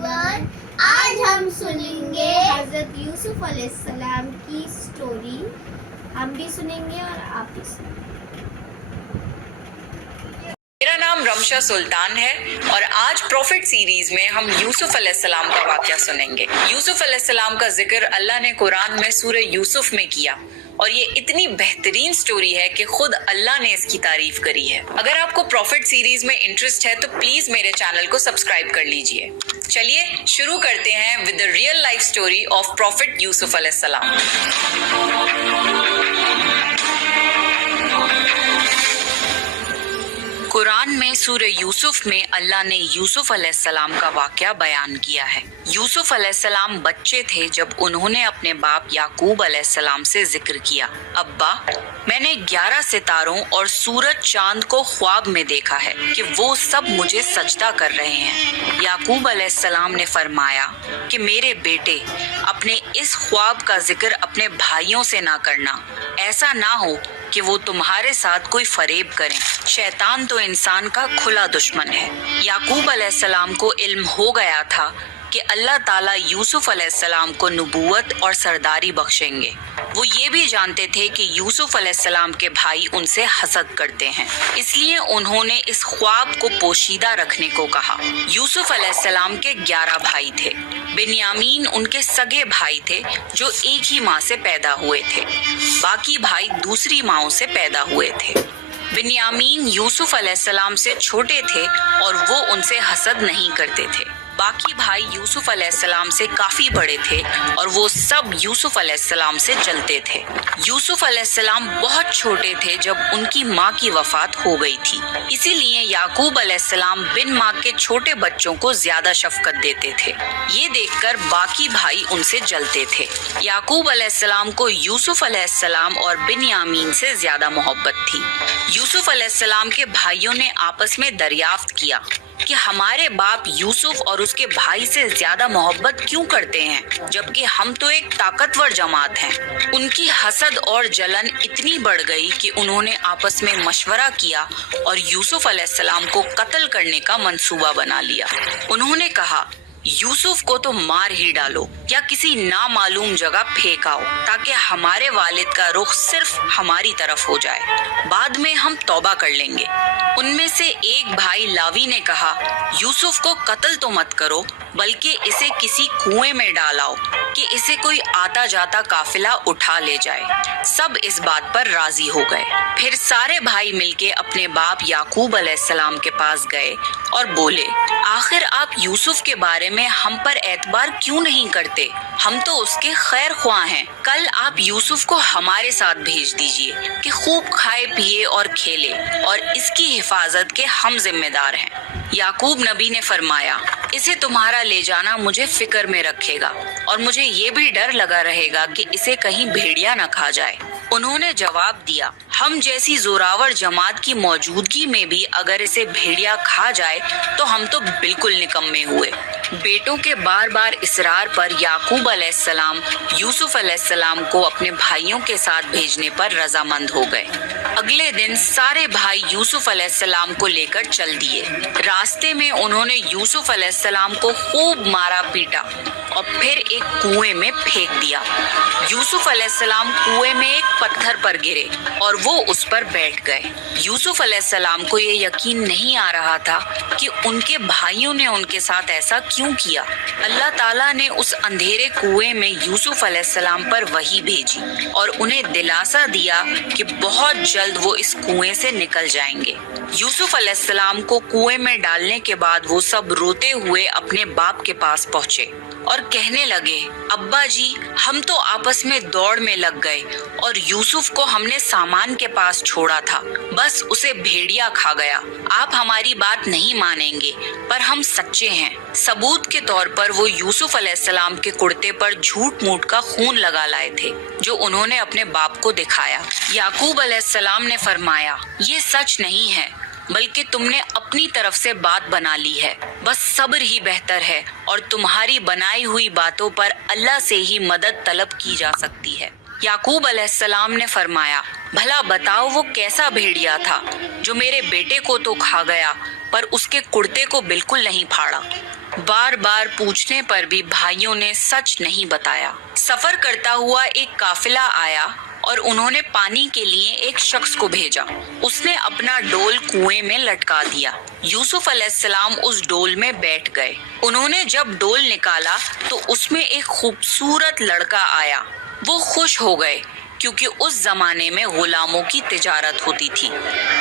Everyone, आज हम सुनेंगे हज़रत यूसुफ अलैहिस्सलाम की स्टोरी। हम भी सुनेंगे और आप भी सुनेंगे। मेरा नाम रमशा सुल्तान है और आज प्रॉफिट सीरीज में हम यूसुफ अलैहिस्सलाम का वाक़या सुनेंगे। यूसुफ अलैहिस्सलाम का जिक्र अल्लाह ने कुरान में सूरह यूसुफ में किया और ये इतनी बेहतरीन स्टोरी है कि खुद अल्लाह ने इसकी तारीफ करी है। अगर आपको प्रॉफिट सीरीज में इंटरेस्ट है तो प्लीज मेरे चैनल को सब्सक्राइब कर लीजिए। चलिए शुरू करते हैं with the real life story of profit Yusuf अलैहिस्सलाम। कुरान में सूरह यूसुफ में अल्लाह ने यूसुफ अलैहिस्सलाम का वाक़या बयान किया है। यूसुफ अलैहिस्सलाम बच्चे थे जब उन्होंने अपने बाप याकूब अलैहिस्सलाम से जिक्र किया, अब्बा मैंने 11 सितारों और सूरज चांद को ख्वाब में देखा है कि वो सब मुझे सजदा कर रहे हैं। याकूब अलैहिस्सलाम ने फरमाया कि मेरे बेटे, अपने इस ख्वाब का जिक्र अपने भाइयों से ना करना, ऐसा ना हो कि वो तुम्हारे साथ कोई फरेब करें। शैतान तो इंसान का खुला दुश्मन है। याकूब अलैहिस्सलाम को इल्म हो गया था कि अल्लाह ताला यूसुफ अलैहिस्सलाम को नबूवत और सरदारी बख्शेंगे। वो ये भी जानते थे कि यूसुफ अलैहिस्सलाम के भाई उनसे हसद करते हैं, इसलिए उन्होंने इस ख्वाब को पोशीदा रखने को कहा। यूसुफ अलैहिस्सलाम के 11 भाई थे। बिन्यामीन उनके सगे भाई थे जो एक ही माँ से पैदा हुए थे, बाकी भाई दूसरी माँओं से पैदा हुए थे। बिन्यामीन यूसुफ अलैहिस्सलाम से छोटे थे और वो उनसे हसद नहीं करते थे। बाकी भाई यूसुफ अलैहिस्सलाम से काफी बड़े थे और वो सब यूसुफ अलैहिस्सलाम से जलते थे। यूसुफ अलैहिस्सलाम बहुत छोटे थे जब उनकी माँ की वफात हो गई थी, इसीलिए याकूब अलैहिस्सलाम बिन माँ के छोटे बच्चों को ज्यादा शफकत देते थे। ये देखकर बाकी भाई उनसे जलते थे। याकूब अलैहिस्सलाम को यूसुफ अलैहिस्सलाम और बिन्यामीन से ज्यादा मोहब्बत थी। यूसुफ अलैहिस्सलाम के भाइयों ने आपस में दरियाफ्त किया कि हमारे बाप यूसुफ और उसके भाई से ज्यादा मोहब्बत क्यों करते हैं, जबकि हम तो एक ताकतवर जमात हैं। उनकी हसद और जलन इतनी बढ़ गई कि उन्होंने आपस में मशवरा किया और यूसुफ अलैहिस्सलाम को कत्ल करने का मंसूबा बना लिया। उन्होंने कहा, यूसुफ को तो मार ही डालो या किसी नामालूम जगह फेंक आओ ताकि हमारे वालिद का रुख सिर्फ हमारी तरफ हो जाए, बाद में हम तौबा कर लेंगे। उनमें से एक भाई लावी ने कहा, यूसुफ को कत्ल तो मत करो, बल्कि इसे किसी कुएं में डालाओ कि इसे कोई आता जाता काफिला उठा ले जाए। सब इस बात पर राजी हो गए। फिर सारे भाई मिलके अपने बाप याकूब अलैहिस्सलाम के पास गए और बोले, आखिर आप यूसुफ के बारे में हम पर एतबार क्यों नहीं करते? हम तो उसके खैर ख्वाह हैं। कल आप यूसुफ को हमारे साथ भेज दीजिए कि खूब खाए पिए और खेले, और इसकी हिफाजत के हम जिम्मेदार हैं। याकूब नबी ने फरमाया, इसे तुम्हारा ले जाना मुझे फिक्र में रखेगा और मुझे ये भी डर लगा रहेगा कि इसे कहीं भेड़िया न खा जाए। उन्होंने जवाब दिया, हम जैसी जोरावर जमात की मौजूदगी में भी अगर इसे भेड़िया खा जाए तो हम तो बिल्कुल निकम्मे हुए। बेटों के बार बार इसरार पर याकूब अलैहिस्सलाम यूसुफ अलैहिस्सलाम को अपने भाइयों के साथ भेजने पर रजामंद हो गए। अगले दिन सारे भाई यूसुफ अलैहिस्सलाम को लेकर चल दिए। रास्ते में उन्होंने यूसुफ अलैहिस्सलाम को खूब मारा पीटा और फिर एक कुएं में फेंक दिया। यूसुफ अलैहिस्सलाम कुएं में एक पत्थर पर गिरे और वो उस पर बैठ गए। यूसुफ अलैहिस्सलाम को ये यकीन नहीं आ रहा था कि उनके भाइयों ने उनके साथ ऐसा क्यों किया। अल्लाह ताला ने उस अंधेरे कुएं में यूसुफ अलैहिस्सलाम पर वही भेजी और उन्हें दिलासा दिया कि बहुत जल्द वो इस कुएं से निकल जाएंगे। यूसुफ अलैहिस्सलाम को कुएं में डालने के बाद वो सब रोते हुए अपने बाप के पास पहुंचे और कहने लगे, अब्बा जी, हम तो आपस में दौड़ में लग गए और यूसुफ को हमने सामान के पास छोड़ा था, बस उसे भेड़िया खा गया। आप हमारी बात नहीं मानेंगे पर हम सच्चे हैं। सबूत के तौर पर वो यूसुफ अलैहिस्सलाम के कुर्ते पर झूठ मूठ का खून लगा लाए थे जो उन्होंने अपने बाप को दिखाया। याकूब अलैहिस्सलाम ने फरमाया, ये सच नहीं है, बल्कि तुमने अपनी तरफ से बात बना ली है। बस सब्र ही बेहतर है और तुम्हारी बनाई हुई बातों पर अल्लाह से ही मदद तलब की जा सकती है। याकूब अलैहिस्सलाम ने फरमाया, भला बताओ वो कैसा भेड़िया था जो मेरे बेटे को तो खा गया पर उसके कुर्ते को बिल्कुल नहीं फाड़ा। बार बार पूछने पर भी भाइयों ने सच नहीं बताया। सफर करता हुआ एक काफिला आया और उन्होंने पानी के लिए एक शख्स को भेजा। उसने अपना डोल कुएं में लटका दिया। यूसुफ अलैहिस्सलाम उस डोल में बैठ गए। उन्होंने जब डोल निकाला तो उसमें एक खूबसूरत लड़का आया। वो खुश हो गए क्योंकि उस जमाने में गुलामों की तिजारत होती थी।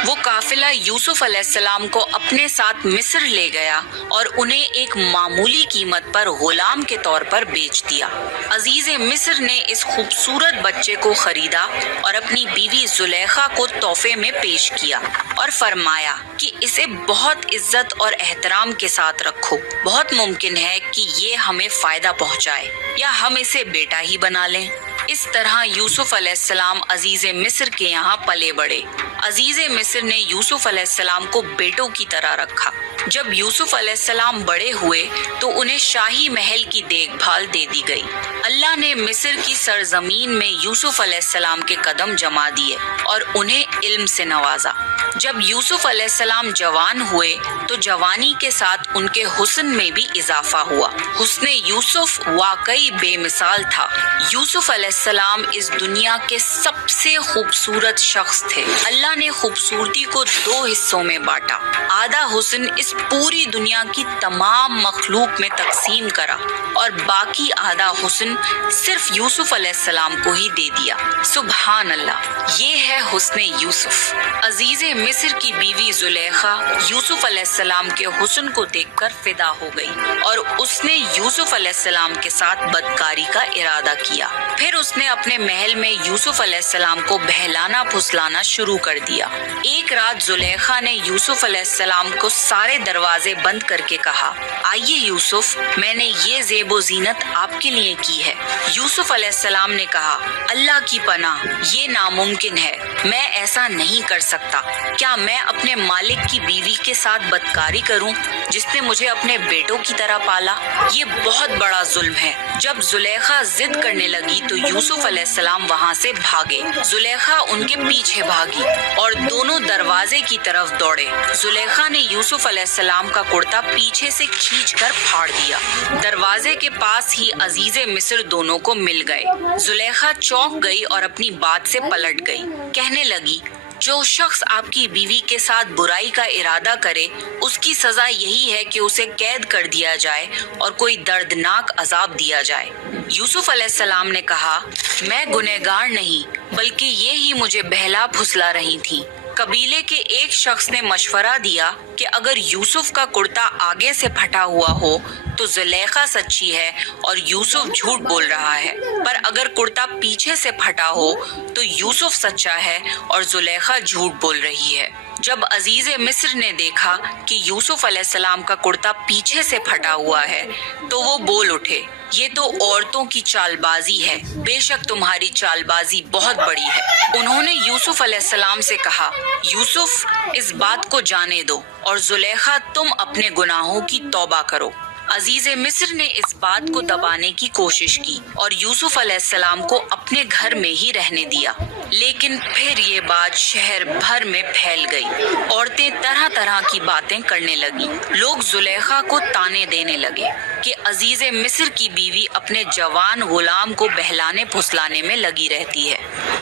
वो काफिला यूसुफ अलैहिस्सलाम को अपने साथ मिस्र ले गया और उन्हें एक मामूली कीमत पर गुलाम के तौर पर बेच दिया। अजीज मिस्र ने इस खूबसूरत बच्चे को खरीदा और अपनी बीवी जुलेखा को तोहफे में पेश किया और फरमाया कि इसे बहुत इज्जत और एहतराम के साथ रखो। बहुत मुमकिन है कि ये हमें फायदा पहुंचाए या हम इसे बेटा ही बना लें। इस तरह यूसुफ अलैहिस्सलाम अजीज मिस्र के यहाँ पले बढ़े। अजीज मिस्र ने यूसुफ अलैहिस्सलाम को बेटों की तरह रखा। जब यूसुफ अलैहिस्सलाम बड़े हुए तो उन्हें शाही महल की देखभाल दे दी गई। अल्लाह ने मिस्र की सरजमीन में यूसुफ अलैहिस्सलाम के कदम जमा दिए और उन्हें इल्म से नवाजा। जब यूसुफ अलैहिस्सलाम जवान हुए तो जवानी के साथ उनके हुस्न में भी इजाफा हुआ। हुस्ने यूसुफ वाकई बेमिसाल था। यूसुफ अलैहिस्सलाम इस दुनिया के सबसे खूबसूरत शख्स थे। अल्लाह ने खूबसूरती को दो हिस्सों में बांटा। आधा हुस्न इस पूरी दुनिया की तमाम मखलूक में तकसीम करा और बाकी आधा हुस्न सिर्फ यूसुफ अलैहिस्सलाम को ही दे दिया। सुभान अल्लाह, ये है हुस्ने यूसुफ। अजीज मिस्र की बीवी जुलेखा यूसुफ अलैहिस्सलाम के हुस्न को देखकर फिदा हो गई और उसने यूसुफ अलैहिस्सलाम के साथ बदकारी का इरादा किया। फिर उसने अपने महल में यूसुफ अलैहिस्सलाम को बहलाना फुसलाना शुरू कर दिया। एक रात जुलेखा ने यूसुफ अलैहिस्सलाम को सारे दरवाजे बंद करके कहा, आइए यूसुफ, मैंने ये ज़ेबो ज़ीनत आपके लिए की है। यूसुफ अलैहिस्सलाम ने कहा, अल्लाह की पनाह, ये नामुमकिन है, मैं ऐसा नहीं कर सकता। क्या मैं अपने मालिक की बीवी के साथ बदकारी करूं जिसने मुझे अपने बेटों की तरह पाला? ये बहुत बड़ा जुल्म है। जब जुलेखा जिद करने लगी तो यूसुफ अलैहिस्सलाम वहाँ से भागे। जुलेखा उनके पीछे भागी और दोनों दरवाजे की तरफ दौड़े। जुलेखा ने यूसुफ अलैहिस्सलाम का कुर्ता पीछे से खींचकर फाड़ दिया। दरवाजे के पास ही अजीजे मिस्र दोनों को मिल गए। जुलेखा चौंक गई और अपनी बात से पलट गई। कहने लगी, जो शख्स आपकी बीवी के साथ बुराई का इरादा करे उसकी सजा यही है कि उसे कैद कर दिया जाए और कोई दर्दनाक अजाब दिया जाए। यूसुफ अलैहिस्सलाम ने कहा, मैं गुनहगार नहीं बल्कि ये ही मुझे बहला फुसला रही थी। कबीले के एक शख्स ने मशवरा दिया कि अगर यूसुफ का कुर्ता आगे से फटा हुआ हो तो जुलेखा सच्ची है और यूसुफ झूठ बोल रहा है, पर अगर कुर्ता पीछे से फटा हो तो यूसुफ सच्चा है और जुलेखा झूठ बोल रही है। जब अजीज मिस्र ने देखा कि यूसुफ अलैहिस्सलाम का कुर्ता पीछे से फटा हुआ है तो वो बोल उठे, ये तो औरतों की चालबाजी है, बेशक तुम्हारी चालबाजी बहुत बड़ी है। उन्होंने यूसुफ अलैहिस्सलाम से कहा, यूसुफ, इस बात को जाने दो और जुलेखा तुम अपने गुनाहों की तौबा करो। अजीज मिस्र ने इस बात को दबाने की कोशिश की और यूसुफ अलैहिस्सलाम को अपने घर में ही रहने दिया। लेकिन फिर ये बात शहर भर में फैल गई। औरतें तरह तरह की बातें करने लगी। लोग जुलेखा को ताने देने लगे कि अजीज मिस्र की बीवी अपने जवान गुलाम को बहलाने फुसलाने में लगी रहती है।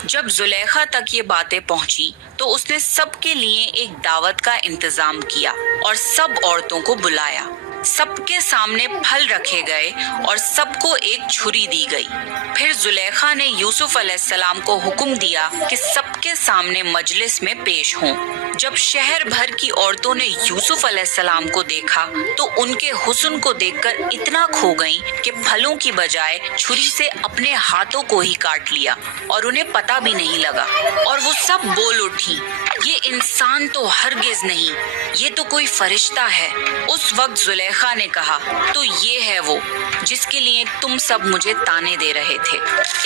जब जुलेखा तक ये बातें पहुंची तो उसने सबके लिए एक दावत का इंतजाम किया और सब औरतों को बुलाया। सबके सामने फल रखे गए और सबको एक छुरी दी गई। फिर जुलेखा ने यूसुफ अलैहिस्सलाम को हुक्म दिया कि सबके सामने मजलिस में पेश हों। जब शहर भर की औरतों ने यूसुफ अलैहिस्सलाम को देखा तो उनके हुस्न को देखकर इतना खो गईं कि फलों की बजाय छुरी से अपने हाथों को ही काट लिया और उन्हें पता भी नहीं लगा। और वो सब बोल उठी, ये इंसान तो हरगिज नहीं, ये तो कोई फरिश्ता है। उस वक्त जुलेखा ने कहा, तो ये है वो जिसके लिए तुम सब मुझे ताने दे रहे थे।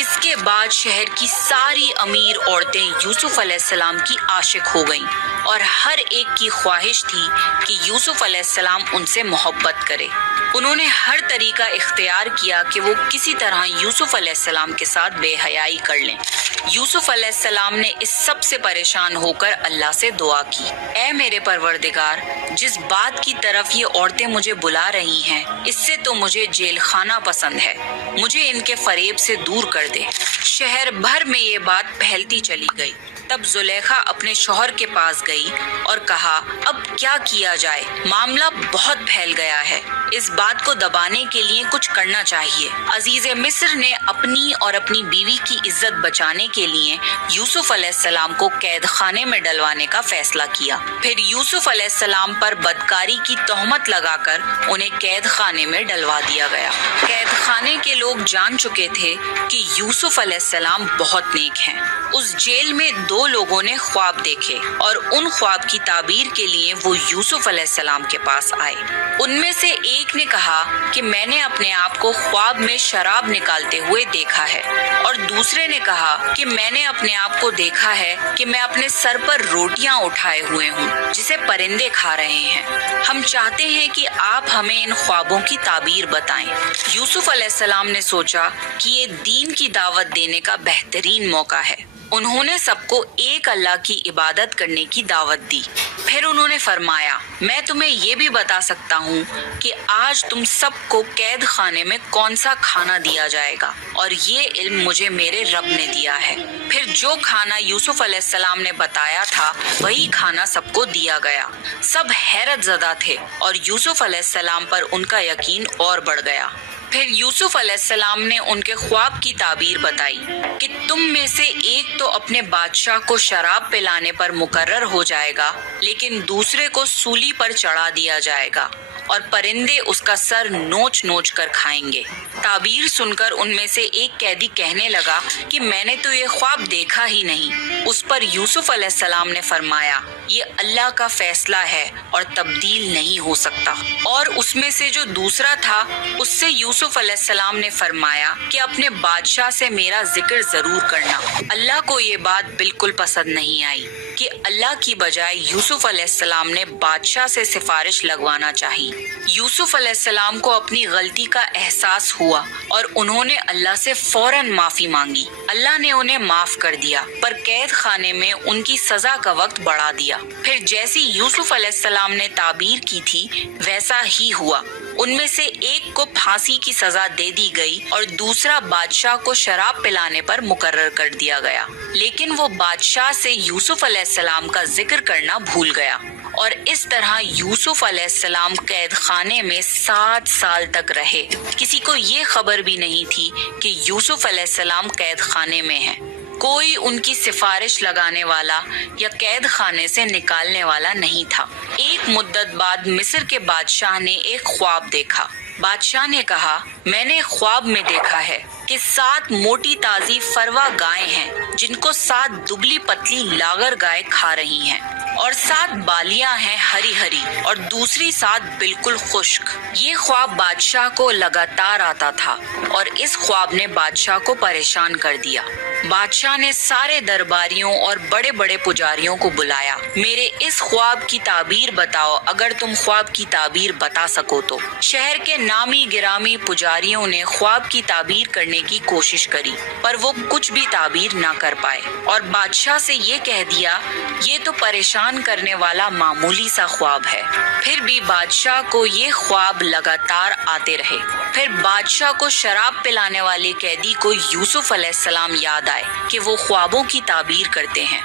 इसके बाद शहर की सारी अमीर औरतें यूसुफ अलैहिस्सलाम की आशिक हो गईं और हर एक की ख्वाहिश थी कि यूसुफ अलैहिस्सलाम उनसे मोहब्बत करे। उन्होंने हर तरीका इख्तियार किया कि वो किसी तरह यूसुफ अलैहिस्सलाम के साथ बेहयाई कर लें। یوسف علیہ السلام نے اس سب سے پریشان ہو کر اللہ سے دعا کی، اے میرے پروردگار، جس بات کی طرف یہ عورتیں مجھے بلا رہی ہیں اس سے تو مجھے جیل خانہ پسند ہے، مجھے ان کے فریب سے دور کر دے۔ شہر بھر میں یہ بات پھیلتی چلی گئی۔ تب زلیخا اپنے شوہر کے پاس گئی اور کہا، اب کیا کیا جائے؟ معاملہ بہت پھیل گیا ہے، اس بات کو دبانے کے لیے کچھ کرنا چاہیے۔ عزیز مصر نے اپنی اور اپنی بیوی کی عزت بچانے کے لیے یوسف علیہ السلام کو قید خانے میں ڈلوانے کا فیصلہ کیا۔ پھر یوسف علیہ السلام پر بدکاری کی تہمت لگا کر انہیں قید خانے میں ڈلوا دیا گیا۔ قید خانے کے لوگ جان چکے تھے کہ یوسف علیہ السلام بہت نیک ہیں۔ اس جیل میں 2 لوگوں نے خواب دیکھے اور ان خواب کی تعبیر کے لیے وہ یوسف علیہ السلام کے پاس آئے۔ ان میں سے ایک نے کہا کہ میں نے اپنے آپ کو خواب میں شراب نکالتے ہوئے دیکھا ہے، اور دوسرے نے کہا کہ میں نے اپنے آپ کو دیکھا ہے کہ میں اپنے سر پر روٹیاں اٹھائے ہوئے ہوں جسے پرندے کھا رہے ہیں۔ ہم چاہتے ہیں کہ آپ ہمیں ان خوابوں کی تعبیر بتائیں۔ یوسف علیہ السلام نے سوچا کہ یہ دین کی دعوت دینے کا بہترین موقع ہے۔ انہوں نے سب کو ایک اللہ کی عبادت کرنے کی دعوت دی۔ پھر انہوں نے فرمایا، میں تمہیں یہ بھی بتا سکتا ہوں کہ آج تم سب کو قید خانے میں کون سا کھانا دیا جائے گا، اور یہ علم مجھے میرے رب نے دیا ہے۔ پھر جو کھانا یوسف علیہ السلام نے بتایا تھا وہی کھانا سب کو دیا گیا۔ سب حیرت زدہ تھے اور یوسف علیہ السلام پر ان کا یقین اور بڑھ گیا۔ پھر یوسف علیہ السلام نے ان کے خواب کی تعبیر بتائی کہ تم میں سے ایک تو اپنے بادشاہ کو شراب پلانے پر مقرر ہو جائے گا، لیکن دوسرے کو سولی پر چڑھا دیا جائے گا اور پرندے اس کا سر نوچ نوچ کر کھائیں گے۔ تعبیر سن کر ان میں سے ایک قیدی کہنے لگا کہ میں نے تو یہ خواب دیکھا ہی نہیں۔ اس پر یوسف علیہ السلام نے فرمایا، یہ اللہ کا فیصلہ ہے اور تبدیل نہیں ہو سکتا۔ اور اس میں سے جو دوسرا تھا اس سے یوسف علیہ السلام نے فرمایا کہ اپنے بادشاہ سے میرا ذکر ضرور کرنا۔ اللہ کو یہ بات بالکل پسند نہیں آئی کہ اللہ کی بجائے یوسف علیہ السلام نے بادشاہ سے سفارش لگوانا چاہی۔ یوسف علیہ السلام کو اپنی غلطی کا احساس ہوا اور انہوں نے اللہ سے فوراً معافی مانگی۔ اللہ نے انہیں معاف کر دیا، پر قید خانے میں ان کی سزا کا وقت بڑھا دیا۔ پھر جیسی یوسف علیہ السلام نے تعبیر کی تھی ویسا ہی ہوا۔ ان میں سے ایک کو پھانسی کی سزا دے دی گئی اور دوسرا بادشاہ کو شراب پلانے پر مقرر کر دیا گیا، لیکن وہ بادشاہ سے یوسف علیہ السلام کا ذکر کرنا بھول گیا، اور اس طرح یوسف علیہ السلام قید خانے میں 7 سال تک رہے۔ کسی کو یہ خبر بھی نہیں تھی کہ یوسف علیہ السلام قید خانے میں ہیں۔ کوئی ان کی سفارش لگانے والا یا قید خانے سے نکالنے والا نہیں تھا۔ ایک مدت بعد مصر کے بادشاہ نے ایک خواب دیکھا۔ بادشاہ نے کہا، میں نے خواب میں دیکھا ہے کہ 7 موٹی تازی فروا گائیں ہیں جن کو 7 دبلی پتلی لاغر گائے کھا رہی ہیں، اور 7 بالیاں ہیں ہری ہری اور دوسری 7 بالکل خشک۔ یہ خواب بادشاہ کو لگاتار آتا تھا اور اس خواب نے بادشاہ کو پریشان کر دیا۔ بادشاہ نے سارے درباریوں اور بڑے بڑے پجاریوں کو بلایا۔ میرے اس خواب کی تعبیر بتاؤ اگر تم خواب کی تعبیر بتا سکو تو۔ شہر کے نامی گرامی پجاریوں نے خواب کی تعبیر کرنے کی کوشش کری، پر وہ کچھ بھی تعبیر نہ کر پائے، اور بادشاہ سے یہ کہہ دیا، یہ تو پریشان کرنے والا معمولی سا خواب ہے۔ پھر بھی بادشاہ کو یہ خواب لگاتار آتے رہے۔ پھر بادشاہ کو شراب پلانے والے قیدی کو یوسف علیہ السلام یاد آئے کہ وہ خوابوں کی تعبیر کرتے ہیں۔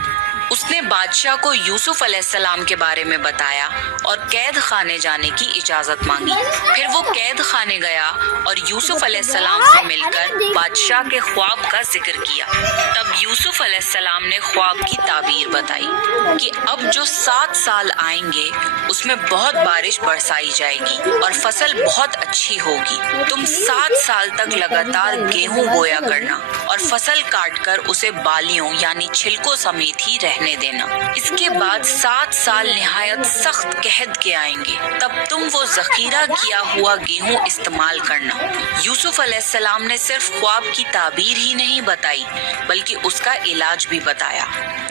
اس نے بادشاہ کو یوسف علیہ السلام کے بارے میں بتایا اور قید خانے جانے کی اجازت مانگی۔ پھر وہ قید خانے گیا اور یوسف علیہ السلام سے مل کر بادشاہ کے خواب کا ذکر کیا۔ تب یوسف علیہ السلام نے خواب کی تعبیر بتائی کہ اب جو 7 سال آئیں گے اس میں بہت بارش برسائی جائے گی اور فصل بہت اچھی ہوگی۔ تم 7 سال تک لگاتار گیہوں بویا کرنا اور فصل کاٹ کر اسے بالیوں یعنی چھلکوں سمیت ہی رہنا۔ رہنے دینا. اس کے بعد 7 سال نہایت سخت قحط کے آئیں گے. تب تم وہ ذخیرہ کیا ہوا گیہوں استعمال کرنا. یوسف علیہ السلام نے صرف خواب کی تعبیر ہی نہیں بتائی بلکہ اس کا علاج بھی بتایا.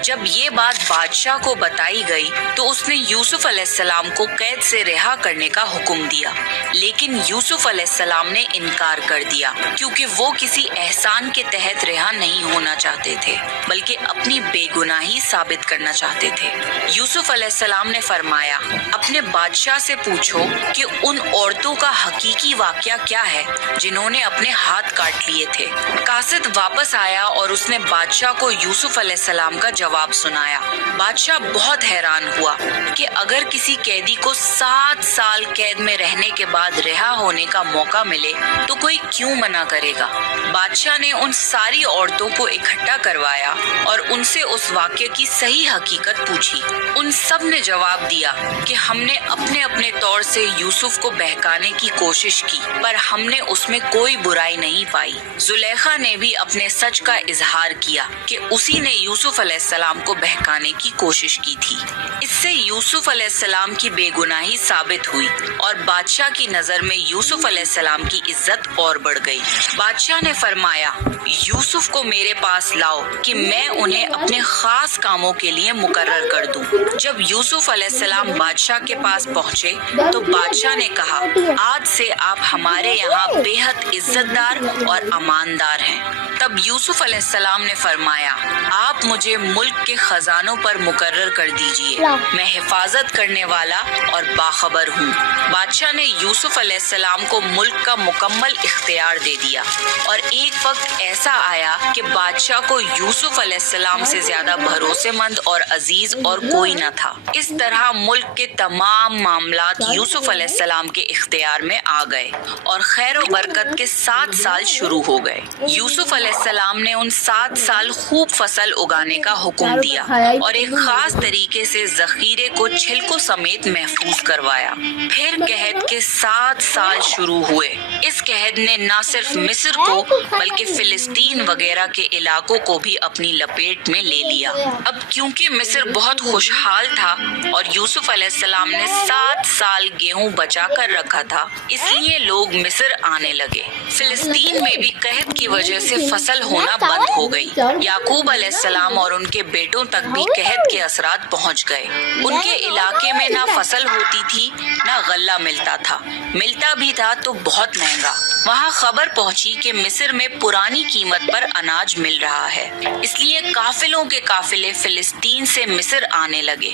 جب یہ بات بادشاہ کو بتائی گئی تو اس نے یوسف علیہ السلام کو قید سے رہا کرنے کا حکم دیا. لیکن یوسف علیہ السلام نے انکار کر دیا کیونکہ وہ کسی احسان کے تحت رہا نہیں ہونا چاہتے تھے بلکہ اپنی بے گناہی ثابت کرنا چاہتے تھے. یوسف علیہ السلام نے فرمایا اپنے بادشاہ سے پوچھو کہ ان عورتوں کا حقیقی واقعہ کیا ہے جنہوں نے اپنے ہاتھ کاٹ لیے تھے. قاصد واپس آیا اور اس نے بادشاہ کو یوسف علیہ السلام کا جواب سنایا. بادشاہ بہت حیران ہوا کہ اگر کسی قیدی کو 7 سال قید میں رہنے کے بعد رہا ہونے کا موقع ملے تو کوئی کیوں منع کرے گا. بادشاہ نے ان ساری عورتوں کو اکٹھا کروایا اور ان سے اس واقعے کی صحیح حقیقت پوچھی. ان سب نے جواب دیا کہ ہم نے اپنے اپنے طور سے یوسف کو بہکانے کی کوشش کی پر ہم نے اس میں کوئی برائی نہیں پائی. زلیخا نے بھی اپنے سچ کا اظہار کیا کہ اسی نے یوسف علیہ السلام کو بہکانے کی کوشش کی تھی. اس سے یوسف علیہ السلام کی بے گناہی ثابت ہوئی اور بادشاہ کی نظر میں یوسف علیہ السلام کی عزت اور بڑھ گئی. بادشاہ نے فرمایا یوسف کو میرے پاس لاؤ کہ میں انہیں اپنے خاص کاموں کے لیے مقرر کر دوں. جب یوسف علیہ السلام بادشاہ کے پاس پہنچے تو بادشاہ نے کہا آج سے آپ ہمارے یہاں بے حد عزت دار اور اماندار ہیں. تب یوسف علیہ السلام نے فرمایا آپ مجھے ملک کے خزانوں پر مقرر کر دیجئے. میں حفاظت کرنے والا اور باخبر ہوں. بادشاہ نے یوسف علیہ السلام کو ملک کا مکمل اختیار دے دیا اور ایک وقت ایسا آیا کہ بادشاہ کو یوسف علیہ السلام سے زیادہ بھروسے مند اور عزیز اور کوئی نہ تھا. اس طرح ملک کے تمام معاملات یوسف علیہ السلام کے اختیار میں آ گئے اور خیر و برکت کے 7 سال شروع ہو گئے. یوسف علیہ السلام نے ان 7 سال خوب فصل اگانے کا حکم دیا اور ایک خاص طریقے سے ذخیرے کو چھلکوں سمیت محفوظ کروایا. پھر قحط کے 7 سال شروع ہوئے. اس قحط نے نہ صرف مصر کو بلکہ فلسطین وغیرہ کے علاقوں کو بھی اپنی لپیٹ میں لے لیا. اب کیونکہ مصر بہت خوشحال تھا اور یوسف علیہ السلام نے 7 سال گیہوں بچا کر رکھا تھا اس لیے لوگ مصر آنے لگے. فلسطین میں بھی قحط کی وجہ سے فصل ہونا بند ہو گئی. یعقوب علیہ السلام اور ان کے بیٹوں تک بھی قحط کے اثرات پہنچ گئے. ان کے علاقے میں نہ فصل ہوتی تھی نہ غلہ ملتا تھا. ملتا بھی تھا تو بہت مہنگا. وہاں خبر پہنچی کہ مصر میں پرانی قیمت پر اناج مل رہا ہے اس لیے قافلوں کے قافلے فلسطین سے مصر آنے لگے.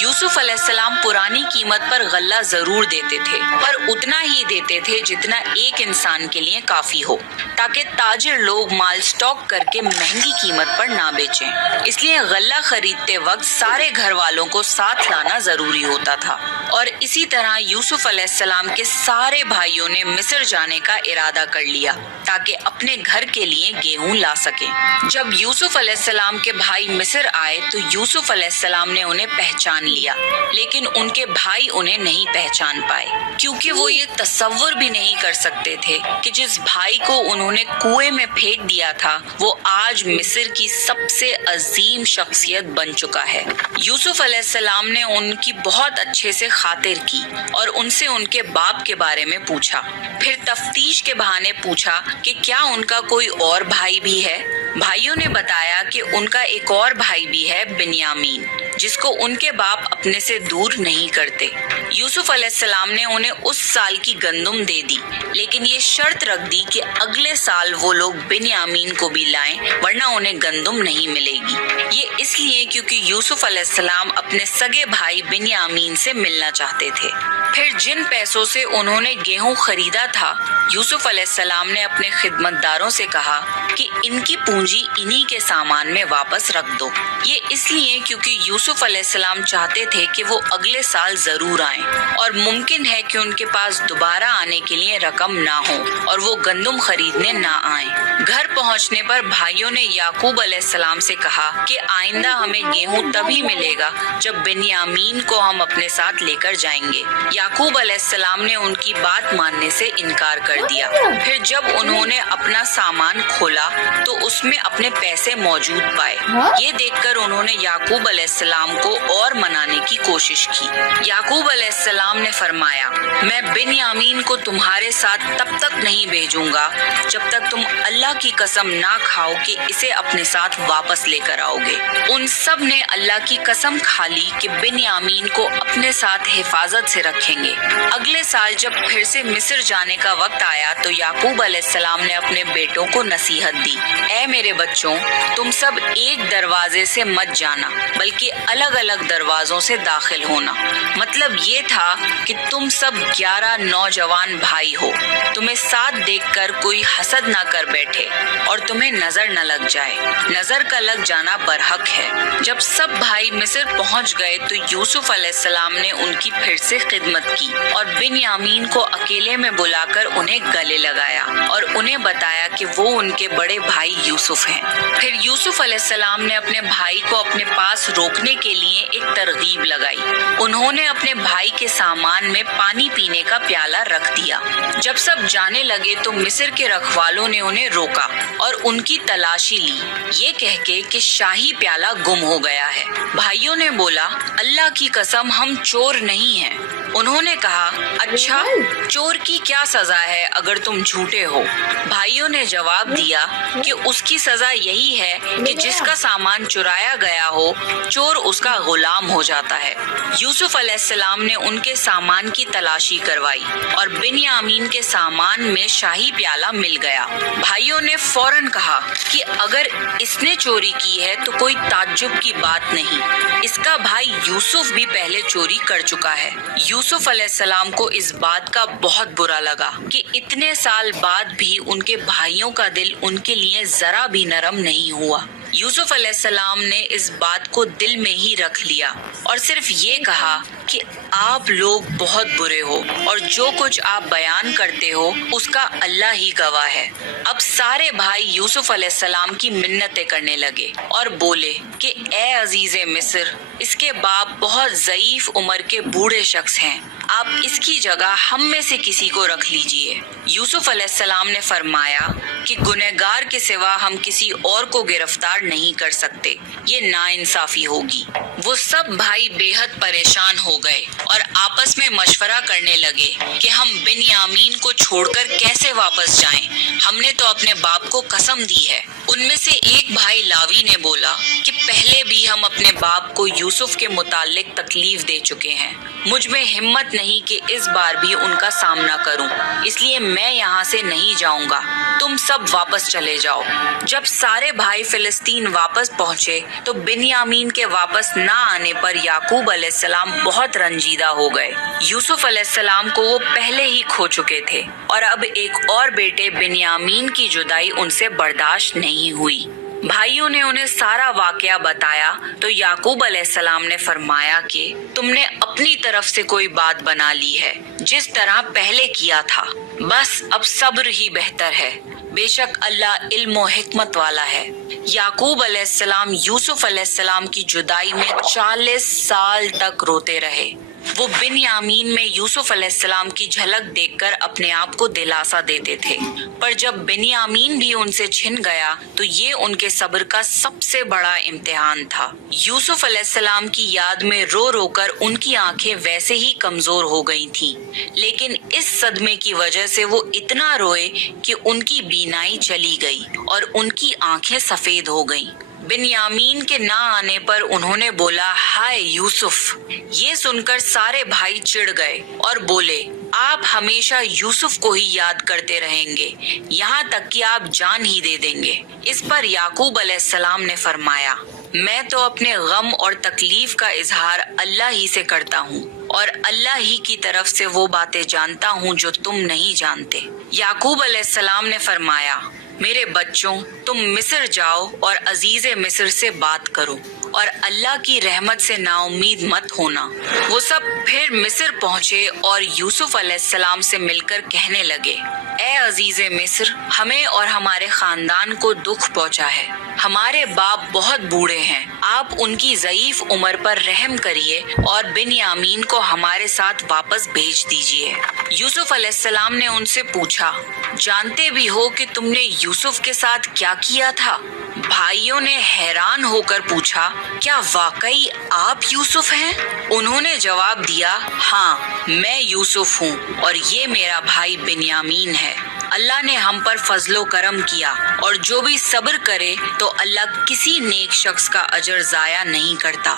یوسف علیہ السلام پرانی قیمت پر غلہ ضرور دیتے تھے پر اتنا ہی دیتے تھے جتنا ایک انسان کے لیے کافی ہو تاکہ تاجر لوگ مال سٹاک کر کے مہنگی قیمت پر نہ بیچیں. اس لیے غلہ خریدتے وقت سارے گھر والوں کو ساتھ لانا ضروری ہوتا تھا. اور اسی طرح یوسف علیہ السلام کے سارے بھائیوں نے مصر جانے کا ارادہ کر لیا تاکہ اپنے گھر کے لیے گیہوں لا سکیں. جب یوسف علیہ السلام کے بھائی مصر آئے تو یوسف علیہ السلام نے انہیں پہچان لیا لیکن ان کے بھائی انہیں نہیں پہچان پائے کیونکہ وہ یہ تصور بھی نہیں کر سکتے تھے کہ جس بھائی کو انہوں نے کنویں میں پھینک دیا تھا وہ آج مصر کی سب سے عظیم شخصیت بن چکا ہے. یوسف علیہ السلام نے ان کی بہت اچھے سے خاطر کی اور ان سے ان کے باپ کے بارے میں پوچھا. پھر تفتیش کے بہانے پوچھا کہ کیا ان کا کوئی اور بھائی بھی ہے. بھائیوں نے بتایا کہ ان کا ایک اور بھائی بھی ہے بنیامین جس کو ان کے باپ اپنے سے دور نہیں کرتے. یوسف علیہ السلام نے انہیں اس سال کی گندم دے دی لیکن یہ شرط رکھ دی کہ اگلے سال وہ لوگ بنیامین کو بھی لائیں ورنہ انہیں گندم نہیں ملے گی. یہ اس لیے کیونکہ یوسف علیہ السلام اپنے سگے بھائی بنیامین سے ملنا چاہتے تھے. پھر جن پیسوں سے انہوں نے گیہوں خریدا تھا یوسف علیہ السلام نے اپنے خدمت داروں سے کہا کہ ان کی پونجی انہی کے سامان میں واپس رکھ دو. یہ اس لیے کیونکہ یوسف علیہ السلام چاہتے تھے کہ وہ اگلے سال ضرور آئیں اور ممکن ہے کہ ان کے پاس دوبارہ آنے کے لیے رقم نہ ہو اور وہ گندم خریدنے نہ آئیں. گھر پہنچنے پر بھائیوں نے یعقوب علیہ السلام سے کہا کہ آئندہ ہمیں گیہوں تبھی ملے گا جب بنیامین کو ہم اپنے ساتھ لے کر جائیں گے. याकूब अलैहिस्सलाम ने उनकी बात मानने से इनकार कर दिया। फिर जब उन्होंने अपना सामान खोला तो उसमें अपने पैसे मौजूद पाए। ये देखकर उन्होंने याकूब अलैहिस्सलाम को और मनाने की कोशिश की। याकूब अलैहिस्सलाम ने फरमाया, मैं बिन्यामीन को तुम्हारे साथ तब तक नहीं भेजूंगा जब तक तुम अल्लाह की कसम ना खाओ कि इसे अपने साथ वापस लेकर आओगे। उन सब ने अल्लाह की कसम खा ली कि बिन्यामीन को अपने साथ हिफाजत से रखेंगे। अगले साल जब फिर से मिस्र जाने का वक्त आया तो याकूब अलैहिस्सलाम ने अपने बेटों को नसीहत दी, ऐ मेरे बच्चों, तुम सब एक दरवाजे से मत जाना बल्कि अलग अलग दरवाजों से दाखिल होना। मतलब ये था कि तुम सब 11 नौजवान भाई हो, तुम्हें साथ देखकर कोई हसद ना कर बैठे और तुम्हें नजर न लग जाए। नजर का लग जाना बरहक है। जब सब भाई मिस्र पहुंच गए तो यूसुफ अलैहिस्सलाम ने उनकी फिर से खिदमत की और बिन्यामीन को अकेले में बुलाकर उन्हें गले लगाया और उन्हें बताया कि वो उनके बड़े भाई यूसुफ हैं। फिर यूसुफ अलैहिस्सलाम ने अपने भाई को अपने पास रोकने के लिए एक तरगीब लगाई। उन्होंने अपने भाई के सामान में पानी पीने का प्याला रख दिया। जब सब जाने लगे तो मिस्र के रखवालों ने उन्हें रोका और उनकी तलाशी ली, ये कह के कि शाही प्याला गुम हो गया है। भाइयों ने बोला, अल्लाह की कसम हम चोर नहीं हैं। उन्होंने कहा, अच्छा, चोर की क्या सजा है अगर तुम झूठे हो? भाइयों ने जवाब दिया कि उसकी सजा यही है कि जिसका सामान चुराया गया हो, चोर उसका गुलाम हो जाता है। यूसुफ अलैहिस्सलाम ने उनके सामान की तलाशी करवाई और बिन्यामीन के सामान में शाही प्याला मिल गया। भाइयों ने फौरन कहा कि अगर इसने चोरी की है तो कोई ताज्जुब की बात नहीं, इसका भाई यूसुफ भी पहले चोरी कर चुका है। यूसुफ अलैहिस्सलाम को इस बात का बहुत बुरा लगा कि इतने साल बाद भी उनके भाइयों का दिल उनके लिए जरा भी नरम नहीं हुआ। यूसुफ अलैहिस्सलाम ने इस बात को दिल में ही रख लिया और सिर्फ ये कहा कि आप लोग बहुत बुरे हो और जो कुछ आप बयान करते हो उसका अल्लाह ही गवाह है। अब सारे भाई यूसुफ अलैहिस्सलाम की मिन्नतें करने लगे और बोले कि ए अजीज़े मिस्र, इसके बाप बहुत ज़ईफ उम्र के बूढ़े शख्स हैं, आप इसकी जगह हम में से किसी को रख लीजिए। यूसुफ अलैहिस्सलाम ने फरमाया कि गुनहगार के सिवा हम किसी और को गिरफ्तार नहीं कर सकते, ये नाइंसाफी होगी। वो सब भाई बेहद परेशान हो गए और आपस में मशवरा करने लगे कि हम बिन्यामीन को छोड़कर कैसे वापस जाएं। हमने तो अपने बाप को कसम दी है। उनमें से एक भाई लावी ने बोला कि पहले भी हम अपने बाप को यूसुफ के मुतालिक तकलीफ दे चुके हैं, मुझ में हिम्मत नहीं कि इस बार भी उनका सामना करूं, इसलिए मैं यहाँ से नहीं जाऊंगा, तुम सब वापस चले जाओ। जब सारे भाई फिलिस्तीन वापस पहुँचे तो बिन्यामीन के वापस ना आने पर याकूब अलैहिस्सलाम बहुत रंजीदा हो गए। यूसुफ अलैहिस्सलाम को वो पहले ही खो चुके थे और अब एक और बेटे बिन्यामीन की जुदाई उनसे बर्दाश्त नहीं हुई। भाइयों ने उन्हें सारा वाकया बताया तो याकूब अलैहिस्सलाम ने फरमाया कि तुमने अपनी तरफ से कोई बात बना ली है जिस तरह पहले किया था, बस अब सब्र ही बेहतर है, बेशक अल्लाह इल्म और हिकमत वाला है। याकूब अलैहिस्सलाम यूसुफ अलैहिस्सलाम की जुदाई में 40 साल तक रोते रहे। वो बिन्यामीन में यूसुफ अलैहिस्सलाम की झलक देखकर अपने आप को दिलासा देते थे, पर जब बिन्यामीन भी उनसे छिन गया तो ये उनके सब्र का सबसे बड़ा इम्तिहान था। यूसुफ अलैहिस्सलाम की याद में रो रो कर उनकी आंखें वैसे ही कमजोर हो गई थीं, लेकिन इस सदमे की वजह से वो इतना रोए कि उनकी बीनाई चली गई और उनकी आंखें सफेद हो गईं। बिन्यामीन के ना आने पर उन्होंने बोला, हाय यूसुफ। ये सुनकर सारे भाई चिढ़ गए और बोले, आप हमेशा यूसुफ को ही याद करते रहेंगे, यहाँ तक कि आप जान ही दे देंगे। इस पर याकूब अलैहिस्सलाम ने फरमाया, मैं तो अपने गम और तकलीफ का इजहार अल्लाह ही से करता हूँ और अल्लाह ही की तरफ से वो बातें जानता हूँ जो तुम नहीं जानते। याकूब अलैहिस्सलाम ने फरमाया, मेरे बच्चों, तुम मिस्र जाओ और अजीज़े मिस्र से बात करो और अल्लाह की रहमत से नाउम्मीद मत होना। वो सब پھر مصر پہنچے اور یوسف علیہ السلام سے مل کر کہنے لگے، اے عزیز مصر، ہمیں اور ہمارے خاندان کو دکھ پہنچا ہے۔ ہمارے باپ بہت بوڑھے ہیں، آپ ان کی ضعیف عمر پر رحم کریے اور بنیامین کو ہمارے ساتھ واپس بھیج دیجیے۔ یوسف علیہ السلام نے ان سے پوچھا، جانتے بھی ہو کہ تم نے یوسف کے ساتھ کیا کیا تھا؟ بھائیوں نے حیران ہو کر پوچھا، کیا واقعی آپ یوسف ہیں؟ انہوں نے جواب دیا، ہاں میں یوسف ہوں اور یہ میرا بھائی بنیامین ہے۔ اللہ نے ہم پر فضل و کرم کیا اور جو بھی صبر کرے تو اللہ کسی نیک شخص کا اجر ضائع نہیں کرتا۔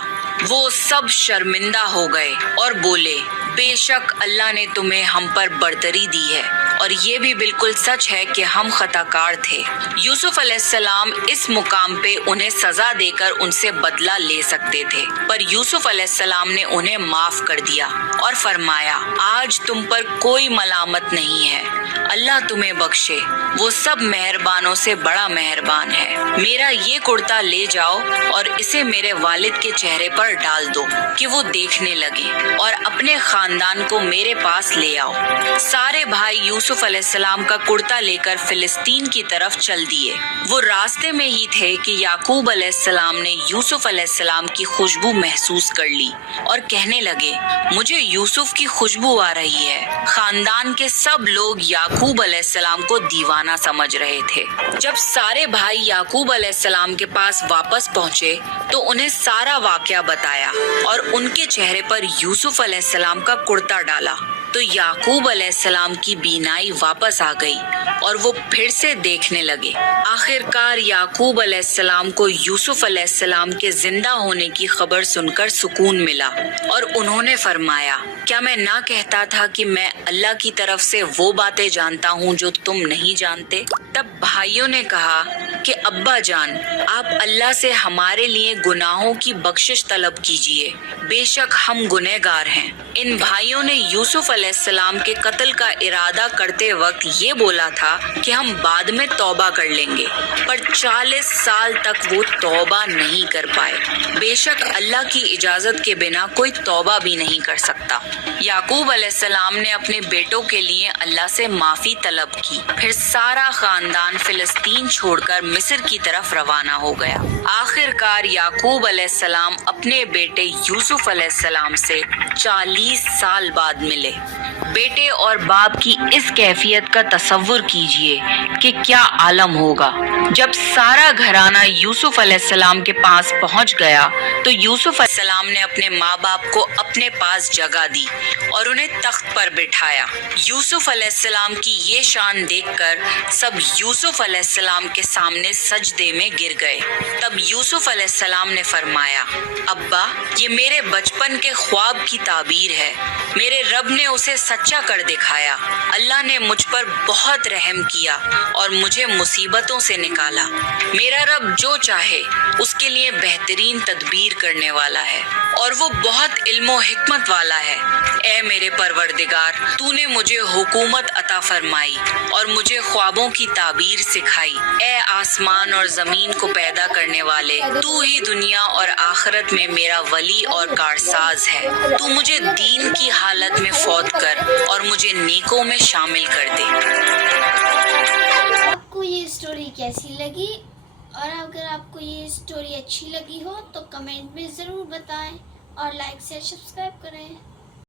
وہ سب شرمندہ ہو گئے اور بولے، بے شک اللہ نے تمہیں ہم پر برتری دی ہے اور یہ بھی بالکل سچ ہے کہ ہم خطا کار تھے۔ یوسف علیہ السلام اس مقام پہ انہیں سزا دے کر ان سے بدلہ لے سکتے تھے، پر یوسف علیہ السلام نے انہیں معاف کر دیا اور فرمایا، آج تم پر کوئی ملامت نہیں ہے، اللہ تمہیں بخشے، وہ سب مہربانوں سے بڑا مہربان ہے۔ میرا یہ کرتا لے جاؤ اور اسے میرے والد کے چہرے پر ڈال دو کہ وہ دیکھنے لگے، اور اپنے خاندان کو میرے پاس لے آؤ۔ سارے بھائی یوسف علیہ السلام کا کرتا لے کر فلسطین کی طرف چل دیے۔ وہ راستے میں ہی تھے کہ یعقوب علیہ السلام نے یوسف علیہ السلام کی خوشبو محسوس کر لی اور کہنے لگے، مجھے یوسف کی خوشبو آ رہی ہے۔ خاندان کے سب لوگ یعقوب علیہ السلام کو دیوانہ سمجھ رہے تھے۔ جب سارے بھائی یعقوب علیہ السلام کے پاس واپس پہنچے تو انہیں سارا واقعہ بتایا اور ان کے چہرے پر یوسف علیہ السلام کا کرتا ڈالا تو یعقوب علیہ السلام کی بینائی واپس آ گئی اور وہ پھر سے دیکھنے لگے۔ آخرکار یعقوب علیہ السلام کو یوسف علیہ السلام کے زندہ ہونے کی خبر سن کر سکون ملا اور انہوں نے فرمایا، کیا میں نہ کہتا تھا کہ میں اللہ کی طرف سے وہ باتیں جانتا ہوں جو تم نہیں جانتے؟ تب بھائیوں نے کہا کہ ابا جان، آپ اللہ سے ہمارے لیے گناہوں کی بخشش طلب کیجیے، بے شک ہم گنہگار ہیں۔ ان بھائیوں نے یوسف علیہ السلام کے قتل کا ارادہ کرتے وقت یہ بولا تھا کہ ہم بعد میں توبہ کر لیں گے، پر 40 سال تک وہ توبہ نہیں کر پائے۔ بے شک اللہ کی اجازت کے بنا کوئی توبہ بھی نہیں کر سکتا۔ یعقوب علیہ السلام نے اپنے بیٹوں کے لیے اللہ سے معافی طلب کی، پھر سارا خاندان فلسطین چھوڑ کر مصر کی طرف روانہ ہو گیا۔ آخرکار یعقوب علیہ السلام اپنے بیٹے یوسف علیہ السلام سے 40 سال بعد ملے۔ بیٹے اور باپ کی اس کیفیت کا تصور کیجئے کہ کیا عالم ہوگا۔ جب سارا گھرانہ یوسف علیہ السلام کے پاس پہنچ گیا تو یوسف علیہ السلام نے اپنے ماں باپ کو اپنے پاس جگہ دی اور انہیں تخت پر بٹھایا۔ یوسف علیہ السلام کی یہ شان دیکھ کر سب یوسف علیہ السلام کے سامنے سجدے میں گر گئے۔ تب یوسف علیہ السلام نے فرمایا، ابا، یہ میرے بچپن کے خواب کی تعبیر ہے، میرے رب نے اسے سچا کر دکھایا۔ اللہ نے مجھ پر بہت رحم کیا اور مجھے مصیبتوں سے نکالا۔ میرا رب جو چاہے اس کے لیے بہترین تدبیر کرنے والا ہے اور وہ بہت علم و حکمت والا ہے۔ اے میرے پروردگار، تو نے مجھے حکومت عطا فرمائی اور مجھے خوابوں کی تعبیر سکھائی۔ اے آسمان اور زمین کو پیدا کرنے والے، تو ہی دنیا اور آخرت میں میرا ولی اور کارساز ہے۔ تو مجھے دین کی حالت میں فوت کر اور مجھے نیکوں میں شامل کر دے۔ آپ کو یہ اسٹوری کیسی لگی؟ اور اگر آپ کو یہ اسٹوری اچھی لگی ہو تو کمنٹ میں ضرور بتائیں اور لائک سے سبسکرائب کریں۔